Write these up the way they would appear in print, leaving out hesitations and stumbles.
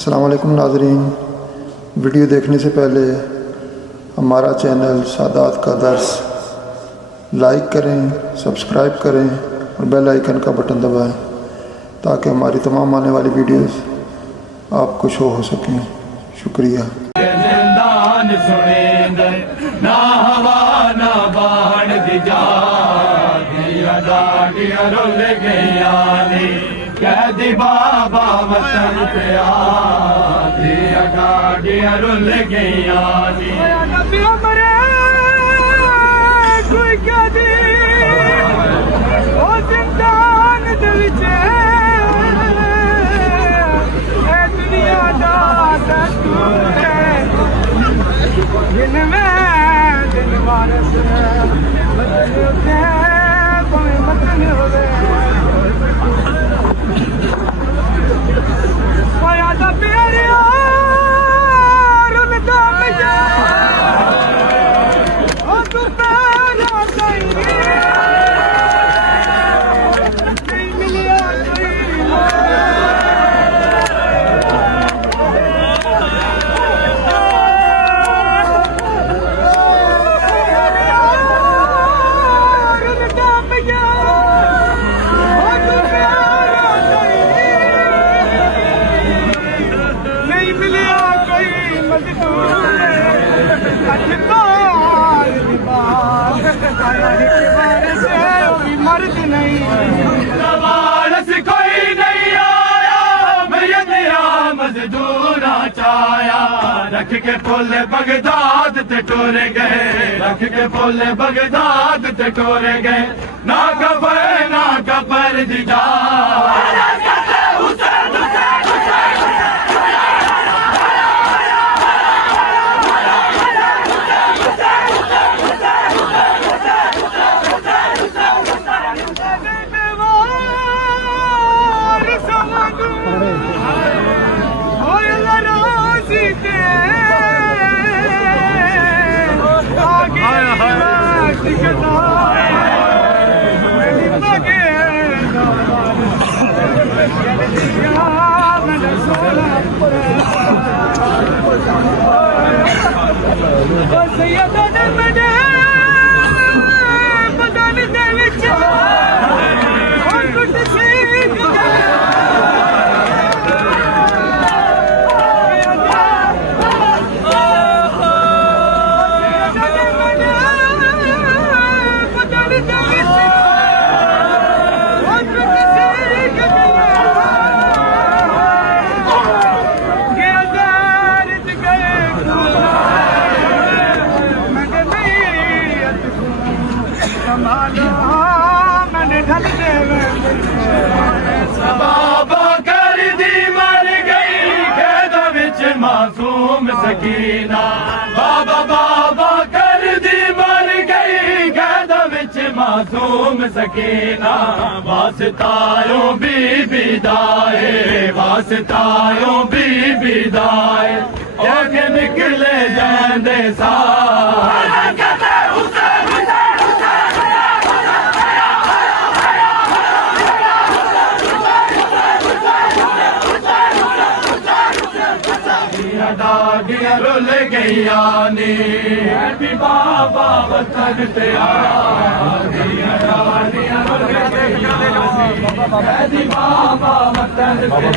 अस्सलाम वालेकुम नाज़रीन, वीडियो देखने से पहले हमारा चैनल सादात का दर्स लाइक करें, सब्सक्राइब करें और बेल आइकन का बटन दबाएं ताकि हमारी तमाम आने वाली वीडियोस आपको शो हो सकें। शुक्रिया। कैदी बाबा वतन पे दिया गाड़ियां रुल गईया नबी मरे कोई कैदी ओ जिंदान दे विच ए दुनिया दा दस्तूर है दिन वारस बदलते कोई मतन होवे मर्द नहीं कोई नहीं आया मैया मजदूरा चाया रख के पुल बगदाद ते टोरे गए रख के पुल बगदाद ते टोरे गए ना कबर दी जा बाबा कर दी मर गई कैद विच मासूम सकीना बाबा कर दी मर गई कैद विच मासूम सकीना वास्तायो बीबी दाए वास्तायो बीबी दाए आगे निकले जांदे साथ डाडियां रुल गईया नी बाबा वतन ते डाडियां रुल गईया बाबा वतन ते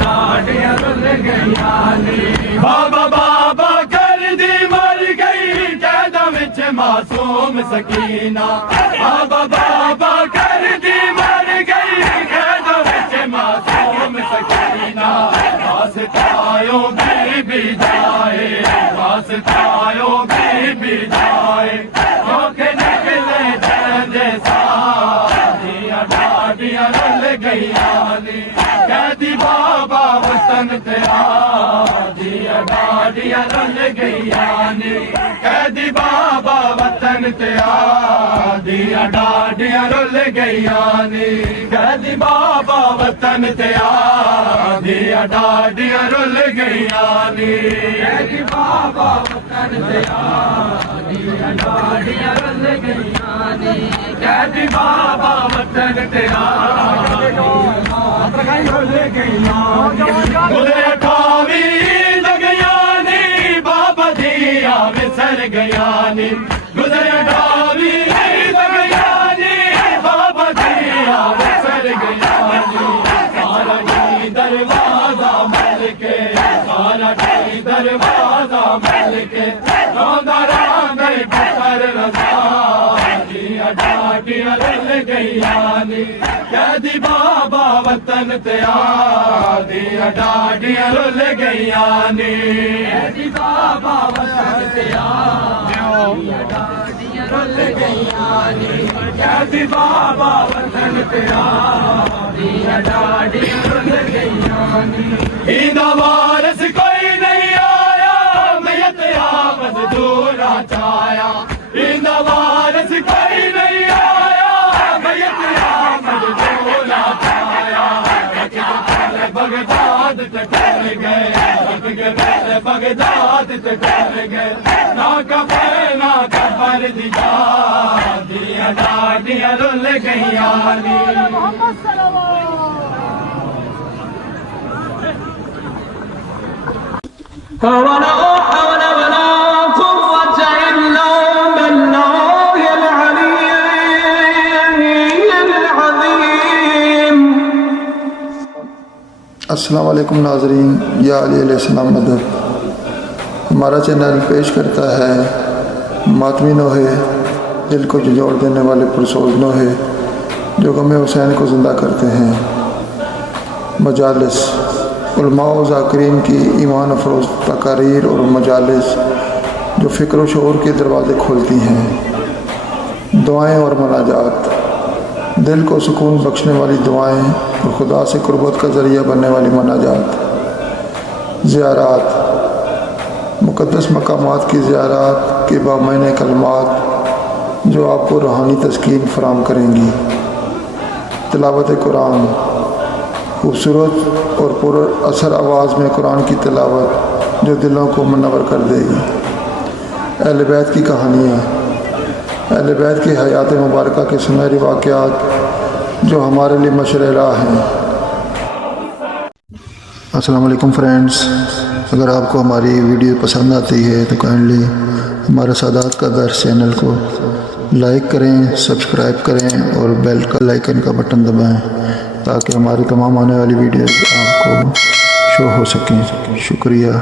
डाडियां रुल गईया नी बाबा कर दी मर गई कैद विच मासूम सकीना बाबा कर दी मर गई कैद विच मासूम सकीना वास्तायो बीबी जाए वास्तायो बीबी जाए क्योंकि निकले जांदे साथियां डाडियां रुल गईया नी कैदी बाबा वतन ते दिया डाडियां रुल गईया नी कैदी बाबा वतन ते दिया डाडियां रुल गईया नी कैदी बाबा वतन ते दिया डाडियां रुल गईया नी कहती बाबा वतन तेरा दिया डाडियां रुल गईया नी कहती बाबा वतन तेरा रुल गईया मुझे अठावी लगया नी बाबा दिया विसर गया नी मुझे अठावी लगया नी बाबा दिया विसर गया नी सारा टी दरवाजा मिल के सारा टी दरवाजा मिल के रोंदा रांदा पुत्र रजा दिया डाटियां रुल गईया नी कहदी बाबा वतन तेरा दिया डाटियां रुल गईया नी कहदी बाबा वतन तेरा दिया डाटियां रुल गईया नी कहदी बाबा वतन तेरा दिया डाटियां रुल गईया नी इंदा वारिस कोई नहीं आया मैयत आ मजदूरा चाया इंदा वारिस कोई नहीं आया मैयत आ मजदूरा चाया बगदाद तक गए बगदाद तक गए ना कबर दिया दिया डाडियां रुल गईया नी ولا حول ولا قوة إلا بالله العلي العظيم. अस्सलाम वालेकुम नाजरीन, या अलैहिस्सलाम मदद। हमारा चैनल पेश करता है मातमी नोहे, दिल को झंझोड़ देने वाले पुरसोज नोहे जो गम हुसैन को ज़िंदा करते हैं। मजालिस उलमा व ज़ाकिरीन की ईमान अफरोज़ तकारीर और मजालिस जो फ़िक्र व शऊर के दरवाज़े खोलती हैं। दुआएँ और मनाजात, दिल को सुकून बख्शने वाली दुआएँ और खुदा से कुर्बत का ज़रिया बनने वाली मनाजात। ज़ियारात, मुक़द्दस मकामात की ज़ियारात के बामैने कलमात जो आपको रूहानी तस्कीन फराम करेंगी। तिलावत कुरान, खूबसूरत और पुर असर आवाज़ में कुरान की तिलावत जो दिलों को मुनव्वर कर देगी। अहले बैत की कहानियाँ, अहले बैत की हयात मुबारका के सुनहरी वाक़यात जो हमारे लिए मशर-ए-राह हैं। अस्सलाम वालेकुम फ्रेंड्स, अगर आपको हमारी वीडियो पसंद आती है तो काइंडली हमारे सादात का दर्स चैनल को लाइक करें, सब्सक्राइब करें और बेल का आइकन का बटन दबाएं ताकि हमारी तमाम आने वाली वीडियो आपको शो हो सकें। शुक्रिया।